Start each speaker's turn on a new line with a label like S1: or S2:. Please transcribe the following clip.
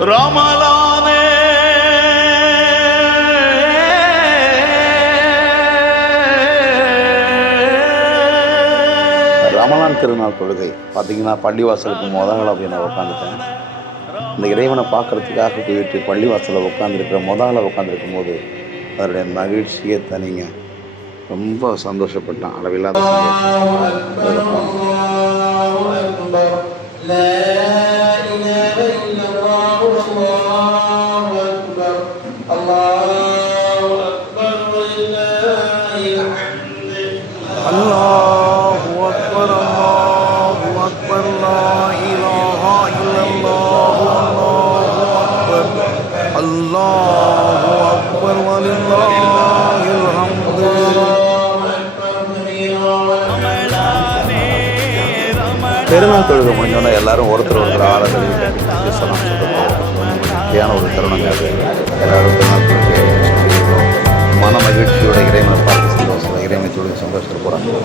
S1: ரமலானே
S2: ரமலான் திருநாள் தொழுகை. பார்த்தீங்கன்னா பள்ளிவாசலுக்கு முதல்ல போய் நான் உட்காந்துட்டேன் இந்த இறைவனை பார்க்கறதுக்காக போயிட்டு பள்ளிவாசலில் உட்காந்துருக்கிற முதல்ல உட்காந்துருக்கும் போது அதனுடைய மகிழ்ச்சியை தனிங்க. ரொம்ப சந்தோஷப்பட்டான். அளவில்லாத சந்தோஷம். அதுல போனோம்.
S1: الله أكبر الله أكبر لا إله إلا الله الله أكبر الله أكبر ولله الحمد
S2: பெருநாள் தொழுகை முடிஞ்சோன்னா எல்லாரும் ஒருத்தர் ஒருத்தர் ஆளை கழுவிட்டு பேசலாம் மகிழ்ச்சியான ஒரு தருணங்க அது எல்லாரும் பெருநாள் மன மகிழ்ச்சியோட இறைவனை பார்த்து சந்தோஷம் இறைவனை சொல்லி சந்தோஷத்தில் போகிறாங்க